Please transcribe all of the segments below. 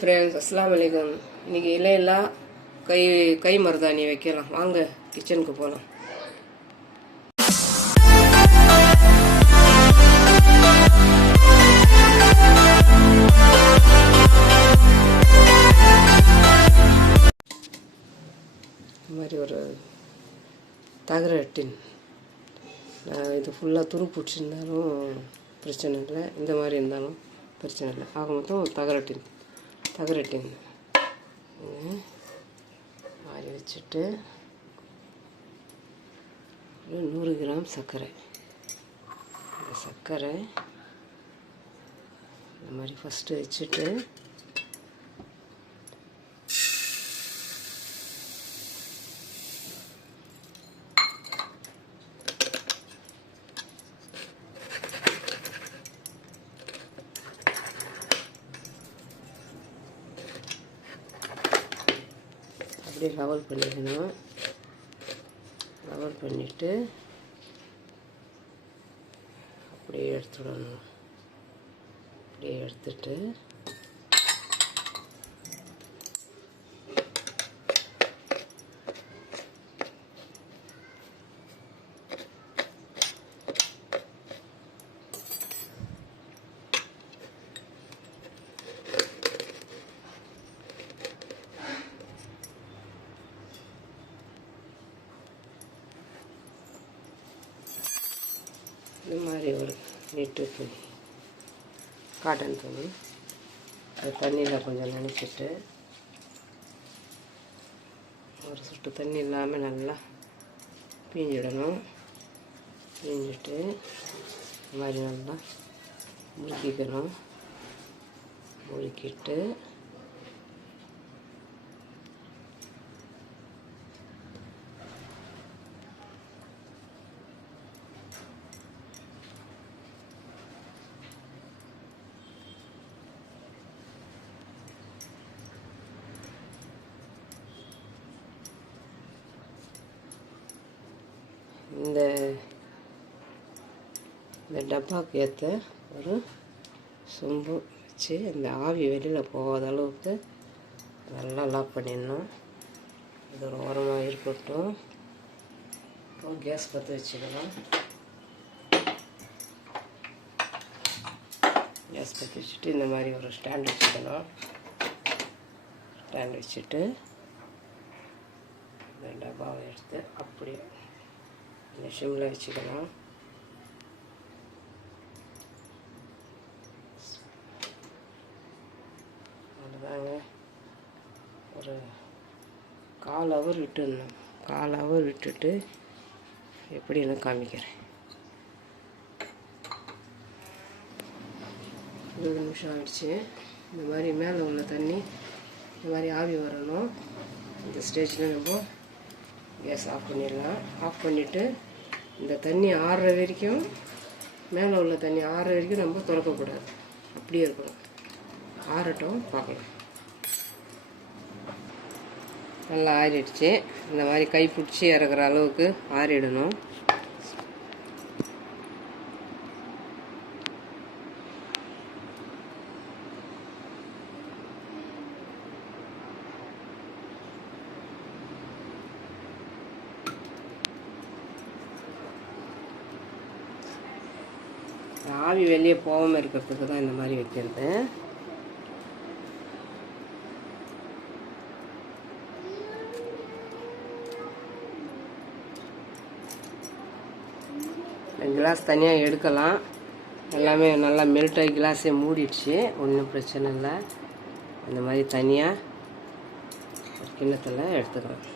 Friends அஸ்லாம் வலைக்கம் இன்னைக்கு இலையெல்லாம் கை கை மருதாணி வைக்கலாம். வாங்க கிச்சனுக்கு போகலாம் இந்த மாதிரி ஒரு தகர டின் நான் இது ஃபுல்லாக துரு பிடிச்சிருந்தாலும் பிரச்சனை இல்லை. இந்த மாதிரி இருந்தாலும் பிரச்சனை இல்லை. ஆக மொத்தம் தகர டின் தகர ஆறி மாதிரி வச்சுட்டு ஒரு நூறு கிராம் சர்க்கரை. இந்த சர்க்கரை இந்த மாதிரி ஃபஸ்ட்டு வச்சுட்டு அப்படியே லெவல் பண்ணிக்கணும் லெவல் பண்ணிவிட்டு அப்படியே எடுத்துடணும். அப்படியே எடுத்துட்டு இந்த மாதிரி ஒரு நீட்டு துணி காட்டன் துணி அது தண்ணியில் கொஞ்சம் நினச்சிட்டு ஒரு சொட்டு தண்ணி இல்லாமல் நல்லா பீஞ்சிடணும். பிழிஞ்சிட்டு இந்த மாதிரி நல்லா முறுக்கிக்கணும் முறுக்கிட்டு இந்த இந்த டப்பாக்கு ஏற்ற ஒரு சொம்பு வச்சு அந்த ஆவி வெளியில் போகாத அளவுக்கு நல்லா லாக் பண்ணிடணும். இது ஒரு ஓரமாக இருக்கட்டும். இப்போ கேஸ் பற்ற வச்சுக்கலாம். கேஸ் பற்ற வச்சுட்டு இந்த மாதிரி ஒரு ஸ்டாண்ட் வச்சுக்கலாம். ஸ்டாண்ட் வச்சுட்டு இந்த டப்பாவை எடுத்து அப்படியே இந்த வச்சுக்கலாம் அவ்வளோதாங்க ஒரு கால் ஹவர் விட்டுடணும் கால் ஹவர் விட்டுட்டு எப்படின்னு காமிக்கிறேன் இருபது நிமிஷம் ஆயிடுச்சு இந்த மாதிரி மேலே உள்ள தண்ணி இந்த மாதிரி ஆவி வரணும். இந்த ஸ்டேஜில் நம்ம கேஸ் ஆஃப் பண்ணிடலாம். ஆஃப் பண்ணிவிட்டு இந்த தண்ணி ஆறுற வரைக்கும் மேலே உள்ள தண்ணி ஆறுற வரைக்கும் நம்ம திறக்கக்கூடாது அப்படியே இருக்கணும். ஆறட்டும் பார்க்கலாம். நல்லா ஆறிடுச்சு. இந்த மாதிரி கை பிடிச்சி இறக்குற அளவுக்கு ஆறிடணும் ஆவி வெளியே போகாமல் இருக்கிறதுக்கு தான் இந்த மாதிரி வைக்கிறது. கிளாஸ் தனியாக எடுக்கலாம். எல்லாமே நல்லா மெல்ட் ஆகி கிளாஸே மூடிடுச்சு. ஒன்றும் பிரச்சனை இல்லை. அந்த மாதிரி தனியாக கிண்ணத்தில் எடுத்துக்கலாம்.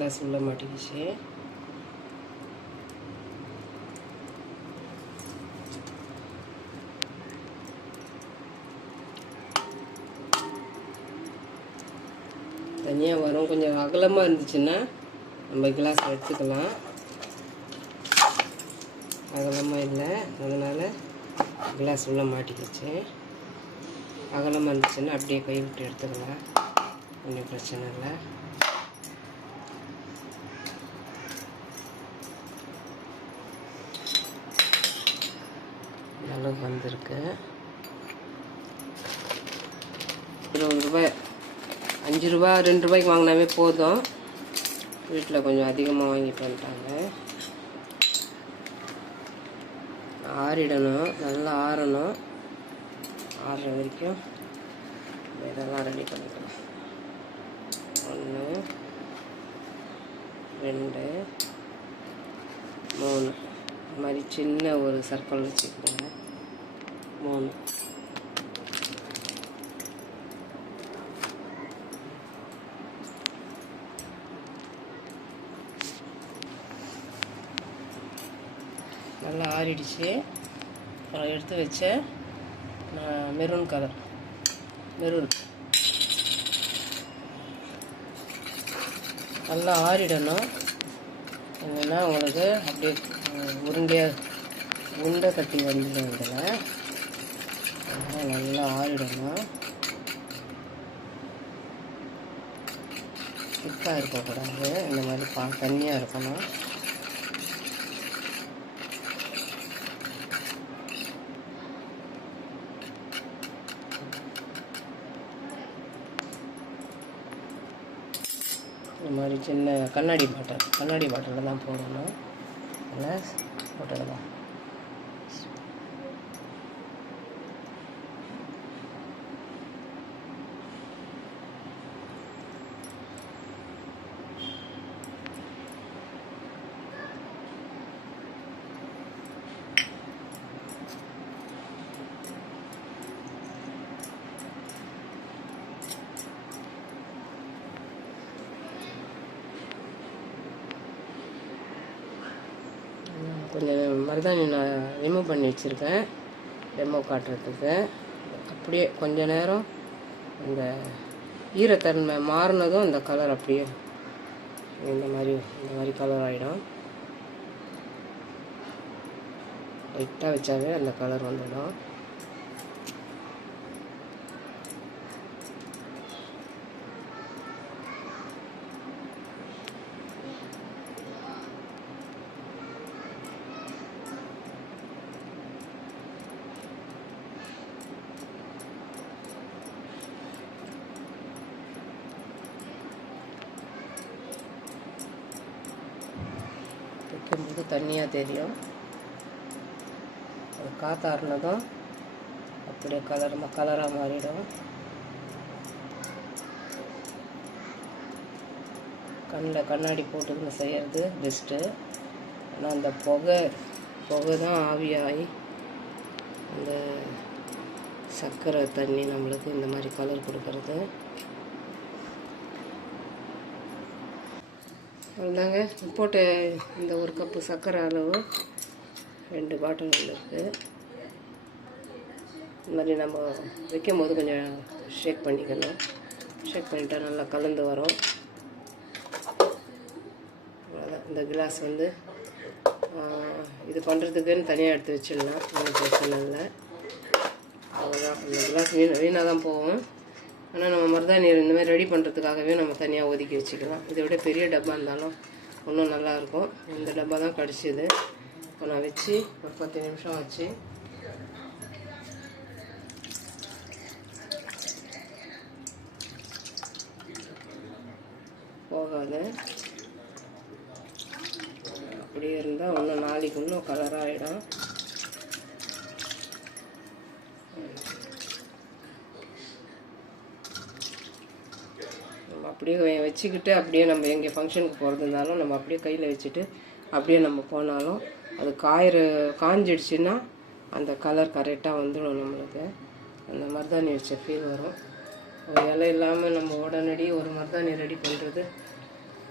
கிளாஸ் உள்ள மாட்டிக்கிச்சு தனியாக வரும். கொஞ்சம் அகலமாக இருந்துச்சுன்னா நம்ம கிளாஸ் எடுத்துக்கலாம். அகலமாக இல்லை. அதனால் கிளாஸ் உள்ள மாட்டிக்கிச்சு. அகலமாக இருந்துச்சுன்னா அப்படியே கை விட்டு எடுத்துக்கலாம். ஒன்றும் பிரச்சனை இல்லை. அளவு வந்திருக்கு. இருபது ரூபாய் அஞ்சு ரூபா ரெண்டு ரூபாய்க்கு வாங்கினாவே போதும். வீட்டில் கொஞ்சம் அதிகமாக வாங்கிட்டு வந்துட்டாங்க. ஆறிடணும் நல்லா ஆறணும். ஆறுற வரைக்கும் இதெல்லாம் ரெடி பண்ணிக்கலாம். ஒன்று ரெண்டு மூணு. இந்த மாதிரி சின்ன ஒரு சர்க்கிள் வச்சுக்கோங்க. மூணு நல்லா ஆறிடுச்சு. அப்புறம் எடுத்து வச்ச மெரூன் கலர் மெரூன் நல்லா ஆறிடணும். இல்லைன்னா உங்களுக்கு அப்படியே உருண்டையாக உருண்டை கட்டி வந்துடும் இதில். அதனால் நல்லா ஆறிடணும் திக்காக இருக்கக்கூடாது. இந்த மாதிரி பா தண்ணியாக இருக்கணும். இந்த மாதிரி சின்ன கண்ணாடி பாட்டில் கண்ணாடி பாட்டிலில் தான் போடணும். அதில் போட்டுடலாம் கொஞ்சம் மருதாணி நான் ரிமூவ் பண்ணி வச்சுருக்கேன். டெமோ காட்டுறதுக்கு. அப்படியே கொஞ்ச நேரம் அந்த ஈரத்தன்மை மாறினதும் அந்த கலர் அப்படியே இந்த மாதிரி இந்த மாதிரி கலர் ஆகிடும் லைட்டாக வச்சாவே அந்த கலர் வந்துடும். வந்து தண்ணியாக தெரியும். அது காத்தாறுனதும் அப்படியே கலர் கலராக மாறிடும். கண்ணில் கண்ணாடி போட்டுக்கின்னு செய்கிறது பெஸ்ட்டு ஆனால் அந்த புகை புகை தான் ஆவியாகி அந்த சர்க்கரை தண்ணி நம்மளுக்கு இந்த மாதிரி கலர் கொடுக்கறது. அவ்வளோதாங்க. போட்டு இந்த ஒரு கப்பு சர்க்கரை அளவு ரெண்டு பாட்டில் இருக்குது இந்த மாதிரி நம்ம வைக்கும் போது கொஞ்சம் ஷேக் பண்ணிக்கணும் ஷேக் பண்ணிட்டா நல்லா கலந்து வரும். அவ்வளோதான். இந்த கிளாஸ் வந்து இது பண்ணுறதுக்குன்னு தனியாக எடுத்து வச்சிடலாம். ஒன்றும் பிரச்சனை இல்லை. அவ்வளோதான். இந்த கிளாஸ் வீண் வீணாக தான் போகும். ஆனால் நம்ம மருதாணி இந்த மாதிரி ரெடி பண்ணுறதுக்காகவே நம்ம தனியாக ஒதுக்கி வச்சுக்கலாம். இதை விட பெரிய டப்பா இருந்தாலும் இன்னும் நல்லாயிருக்கும் இந்த டப்பா தான் கிடச்சிது. இப்போ நான் வச்சு ஒரு பத்து நிமிஷம் வச்சு போகாது. அப்படியே இருந்தால் இன்னும் நாளைக்கு இன்னும் கலராக அப்படியே வச்சுக்கிட்டு அப்படியே நம்ம எங்கே ஃபங்க்ஷனுக்கு போகிறது இருந்தாலும் நம்ம அப்படியே கையில் வச்சுட்டு அப்படியே நம்ம போனாலும் அது காயிற காஞ்சிடுச்சுன்னா அந்த கலர் கரெக்டாக வந்துடும் நம்மளுக்கு. அந்த மருதாணி வச்ச ஃபீல் வரும். ஒரு இலை இல்லாமல் நம்ம உடனடி ஒரு மருதாணி ரெடி பண்ணுறது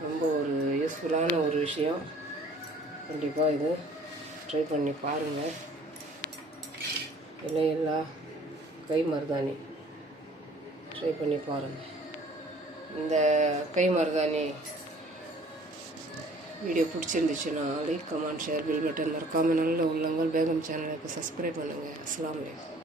ரொம்ப ஒரு யூஸ்ஃபுல்லான ஒரு விஷயம். கண்டிப்பாக இது ட்ரை பண்ணி பாருங்கள் இலையில்லா கை மருதாணி. ட்ரை பண்ணி பாருங்கள் இந்த கை மருதாணி வீடியோ பிடிச்சிருந்துச்சுன்னா like comment share bell button மறக்காமல் நல்ல உள்ளங்கள் பேகம் சேனலுக்கு சப்ஸ்கிரைப் பண்ணுங்கள் அஸ்லாம் வலைக்கம்